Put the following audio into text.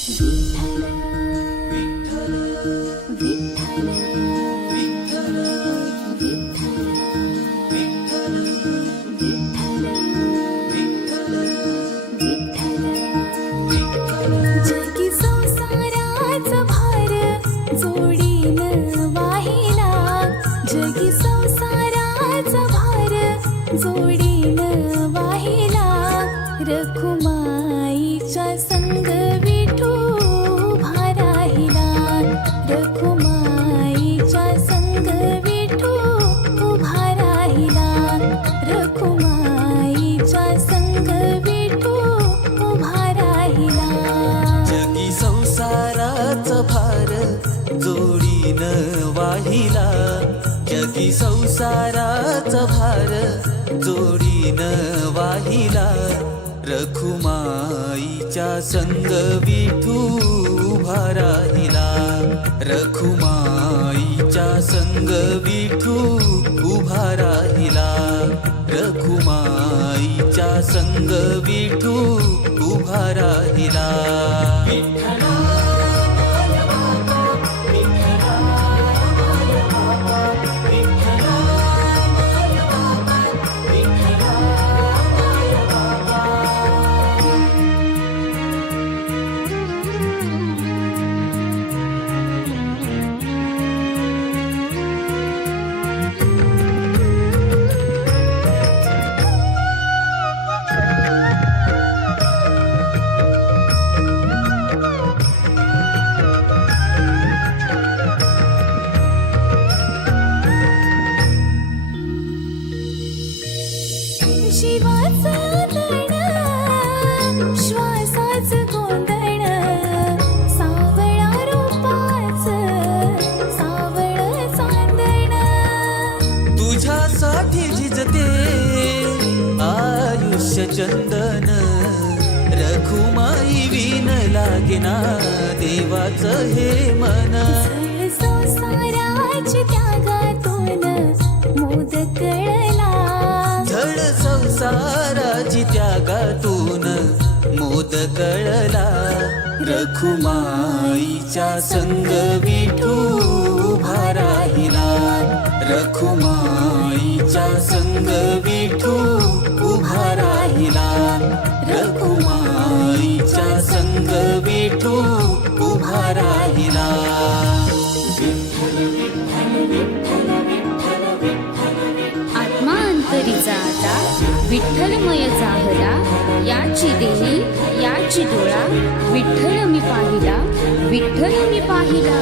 जगी संसाराचा भार जोडीनं वाहिला, जगी संसाराचा भार जोडीनं वाहिला. रखुमाईच्या संग विठू उभा राहिला, रखुमाईच्या संग विठू उभा राहिला, रखुमाईच्या संग विठू उभा राहिला. जगी संसाराचा भार जोडीनं वाहिला, जगी संसाराचा भार जोडीनं वाहिला. रखुमाईच्या संग विठू उभा राहिला, रखुमाईच्या संग विठू उभा राहिला, रखुमाईच्या संग विठू उभा राहिला. जीवाचं तण, श्वासाचं गोंधण, सावळा रूपाचं सावळ चांदण. तुझ्यासाठी झिजते आयुष्य चंदन, रखुमाई विण लागेना देवाचं हे मन. झळ संसाराची त्यागातून मोद कळला, झळ संसाराची त्यागातून मोद कळला. रखुमाईच्या संग विठू उभा राहिला, रखुमाईच्या संग विठू उभा राहिला, रखुमाईच्या संग विठू उभा राहिला. आत्मा अंतरी जाता विठ्ठलमय जाहला, याची देही याची डोळा, विठ्ठल मी पाहिला, विठ्ठल मी पाहिला.